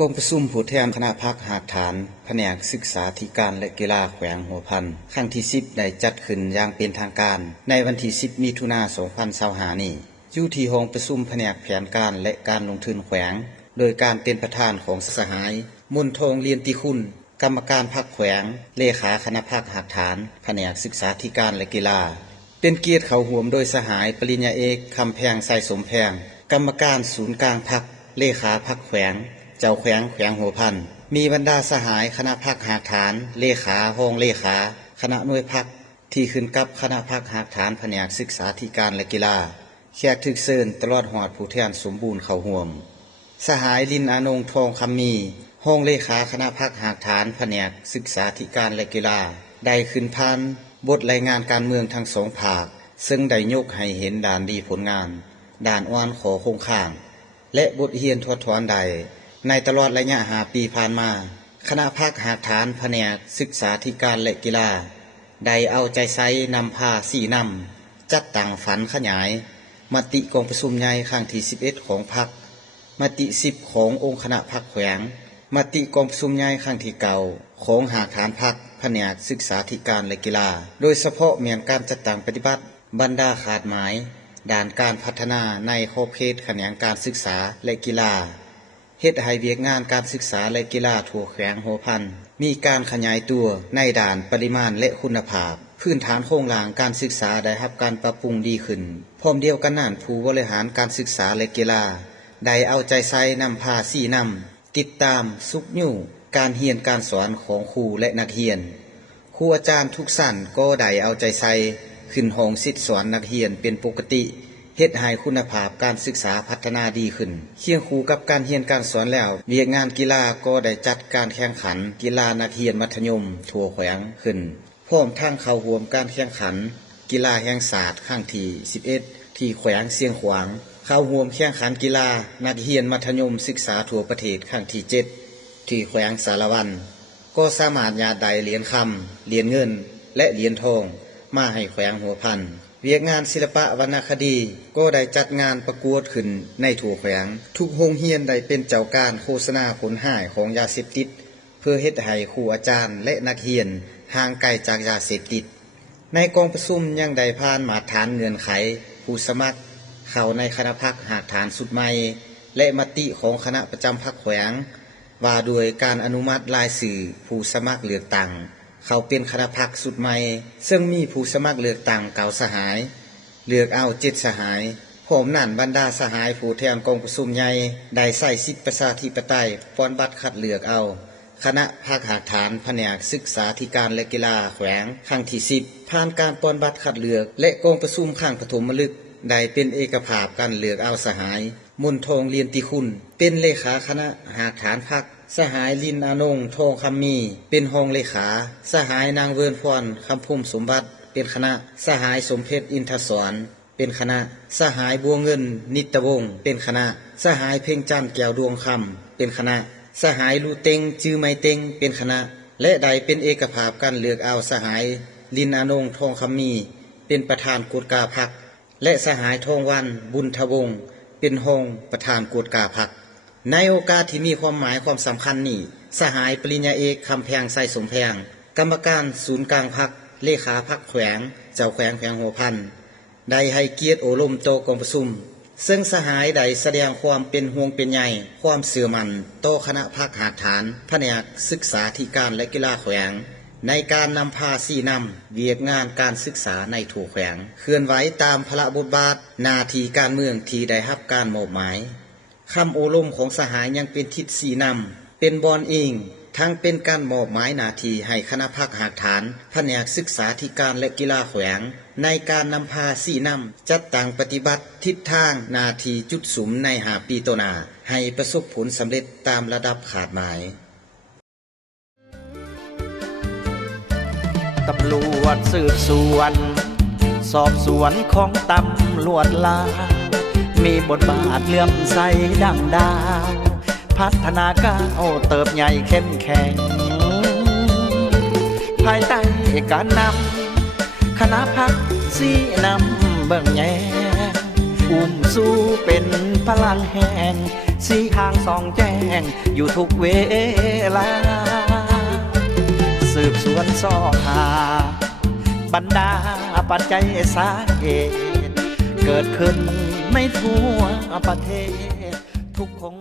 กองประชุมผู้แทนคณะพรรคหากฐานแผนกศึกษาธิการและกีฬาแขวงหัวพันครั้งที่10ได้จัดขึ้นอย่างเป็นทางการในวันที่10มิถุนายน2025นี้อยู่ที่ห้องประชุมแผนกแผนการและการลงทุนแขวงโดยการเป็นประธานของสหายมนทองเลียนติคุณกรรมการพรรคแขวงเลขาคณะพรรคหากฐานแผนกศึกษาธิการและกีฬาเป็นเกียรติเขาห่วมโดยสหายปริญญาเอกคำแพงใส่สมแพงกรรมการศูนย์กลางพรรคเลขาพรรคแขวงเจ้าแขวงหัวพันมีบรรดาสหายคณะพรรคหากฐานเลขาห้องเลขาคณะหน่วยพรรคที่ขึ้นกับคณะพรรคหากฐานแผนกศึกษาธิการและกีฬาแขกถึกเชิญตลอดหอดผู้แทนสมบูรณ์เข้าห่วมสหายลินอานงทองคำมีห้องเลขาคณะพรรคหากฐานแผนกศึกษาธิการและกีฬาได้ขึ้นพานบทรายงานการเมืองทั้งสองภาคซึ่งได้ยกให้เห็นด่านดีผลงานด่านอ่อนขอคงข้างและบทเรียนทดถอนใดในตลอดระยะ5 ปีผ่านมาคณะพรรคหากฐานแผนกศึกษาธิการและกีฬาได้เอาใจใส่นำพา4นำจัดตั้งฝันขยายมติกองประชุมใหญ่ครั้งที่11ของพรรคมติ10ขององค์คณะพรรคแขวงมติกองประชุมใหญ่ครั้งที่9ของหากฐานพรรคแผนกศึกษาธิการและกีฬาโดยเฉพาะเมียนการจัดตั้งปฏิบัติบรรดาขาดหมายด้านการพัฒนาในขอบเขตแขนงการศึกษาและกีฬาเฮ็ดให้เวียกงานการศึกษาและกีฬาทั่วแขวงหัวพันมีการขยายตัวในด่านปริมาณและคุณภาพพื้นฐานโครงหลังการศึกษาได้รับการปรับปรุงดีขึ้นพร้อมเดียวกันนั้นผู้บริหารการศึกษาและกีฬาได้เอาใจใส่นำพา4นำติดตามสุกยู่การเรียนการสอนของครูและนักเรียนครูอาจารย์ทุกสั้นก็ได้เอาใจใส่ขึ้นห้องศิษย์สอนนักเรียนเป็นปกติเฮ็ดให้คุณภาพการศึกษาพัฒนาดีขึ้นเคียงคู่กับการเรียนการสอนแล้วเวียกงานกีฬาก็ได้จัดการแข่งขันกีฬานักเรียนมัธยมทั่วแขวงขึ้นพร้อมทั้งเข้าร่วมการแข่งขันกีฬาแห่งศาสตร์ครั้งที่11ที่แขวงเสียงขวางเข้าร่วมแข่งขันกีฬานักเรียนมัธยมศึกษาทั่วประเทศครั้งที่7ที่แขวงสารวันก็สามารถญาติได้เหรียญคำเหรียญเงินและเหรียญทองมาให้แขวงหัวพันเวียกงานศิลปะวรรณคดีก็ได้จัดงานประกวดขึ้นในทั่วแขวงทุกโรงเรียนได้เป็นเจ้าการโฆษณาผลหายของยาเสพติดเพื่อเฮ็ดให้ครูอาจารย์และนักเรียนห่างไกลจากยาเสพติดในกองประชุมยังได้ผ่านมาตรฐานเงื่อนไขผู้สมัครเข้าในคณะพรรคหากฐานสุดใหม่และมติของคณะประจำพรรคแขวงว่าโดยการอนุมัติรายชื่อผู้สมัครเลือกตั้งเขาเป็นคณะพรรคสุดใหม่ซึ่งมีผู้สมัครเลือกตั้ง9สหายเลือกเอา7สหายพร้อมนั่นบรรดาสหายผู้แทนกองประชุมใหญ่ได้ใช้สิทธิประชาธิปไตยป้อนบัตรคัดเลือกเอาคณะพรรคหากฐานแผนกศึกษาธิการและกีฬาแขวงครั้งที่10ผ่านการป้อนบัตรคัดเลือกและกองประชุมครั้งปฐมฤกษ์ได้เป็นเอกภาพการเลือกเอาสหายมนทองเลียนติคุณเป็นเลขาคณะหากฐานพรรคสหายลินอานงทองคำมีเป็นห้องเลขาสหายนางเวิร์นพรคำพุ่มสมบัติเป็นคณะสหายสมเพชรอินทศรเป็นคณะสหายบัวเงินนิตวงศ์เป็นคณะสหายเพ่งจันทร์แก้วดวงคำเป็นคณะสหายลูเต็งจื้อไมเต็งเป็นคณะและได้เป็นเอกภาพการเลือกเอาสหายลินอานงทองคำมีเป็นประธานกฎกาพรรคและสหายทองวันบุญทวงศ์เป็นห้องประธานกฎกาพรรคในโอกาสที่มีความหมายความสำคัญนี้สหายปริญญาเอกคำแพงใส่สมแพงกรรมการศูนย์กลางพรรคเลขาพรรคแขวงเจ้าแขวงหัวพันได้ให้เกียรติโอลมโตกองประชุมซึ่งสหายได้แสดงความเป็นห่วงเป็นใยความเสื่อมันโตคณะพรรคหากฐานแผนกศึกษาธิการและกีฬาแขวงในการนำพา4นำเวียกงานการศึกษาในทั่วแขวงเคลื่อนไหวตามพระบทบาทหน้าที่การเมืองที่ได้รับการมอบหมายคำโอลมของสหายยังเป็นทิศ4นำเป็นบอนเองทั้งเป็นการมอบหมายหน้าที่ให้คณะพรรคหากฐานแผนกศึกษาธิการและกีฬาแขวงในการนำพา4นำจัดตั้งปฏิบัติทิศทางหน้าที่จุดสุมใน5 ปีต่อหน้าให้ประสบผลสำเร็จตามระดับขาดหมายตำรวจสืบสวนสอบสวนของตำรวจลาวมีบทบาทเลื่อมใสดังดาวพัฒนาก้าวเติบใหญ่เข้มแข็งภายใต้การนำคณะพรรคสีนำเบิ่งแยง อุ้มสู้เป็นพลังแห่งสีข้างสองแจ้งอยู่ทุกเวลา สืบสวนสอบหาบรรดาปัจจัยสาเหตุ เกิดขึ้นไม่ทั่วประเทศทุกคง